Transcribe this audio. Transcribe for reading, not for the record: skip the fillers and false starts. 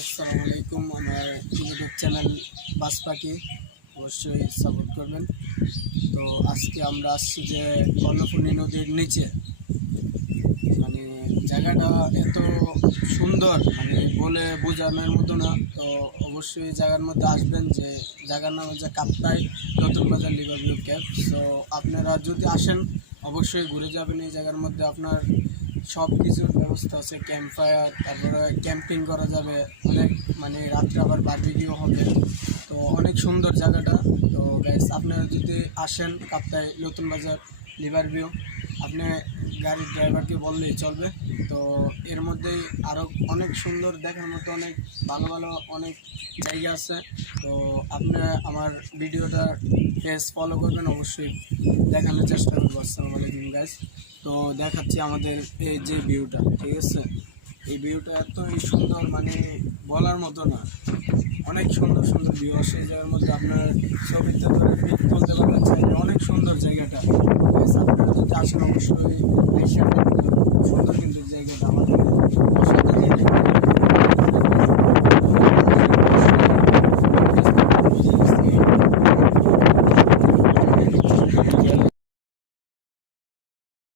আসসালামু আলাইকুম। আমার ইউটিউব চ্যানেল বাস পাখি অবশ্যই সাপোর্ট করবেন। তো আজকে আমরা আসছি যে কর্ণফুলী নদীর নিচে, মানে জায়গাটা এত সুন্দর, মানে বলে বোঝানোর মতো না। তো অবশ্যই জায়গার মধ্যে আসবেন, যে জায়গার নাম হচ্ছে কাপ্তাই নতুন বাজার লিভার ভিউ ক্যাম্প। সো আপনারা যদি আসেন অবশ্যই ঘুরে যাবেন। এই জায়গার মধ্যে আপনার সব কিছুর ব্যবস্থা আছে, ক্যাম্প ফায়ার, তারপরে ক্যাম্পিং করা যাবে অনেক, মানে রাত্রে আবার বারবিকিউ হবে। তো অনেক সুন্দর জায়গাটা। তো গাইস, আপনারা যদি আসেন কাপ্তাই নতুন বাজার লিভার ভিউ, আপনি গাড়ির ড্রাইভারকে বললেই চলবে। তো এর মধ্যেই আরও অনেক সুন্দর দেখার মতো অনেক ভালো ভালো অনেক জায়গা আছে। তো আপনি আমার ভিডিওটা পেজ ফলো করবেন, অবশ্যই দেখানোর চেষ্টা করবো। আসসালামু আলাইকুম গাইস। তো দেখাচ্ছি আমাদের এই যে ভিউটা, ঠিক আছে? এই ভিউটা এতই সুন্দর, মানে বলার মতো না। অনেক সুন্দর সুন্দর ভিউ আসে এই জায়গার মধ্যে, আপনার ছবি তুলতে পারবেন চাইলে। অনেক সুন্দর জায়গাটা। আপনারা যদি আসেন অবশ্যই সুন্দর, কিন্তু জায়গাটা আমার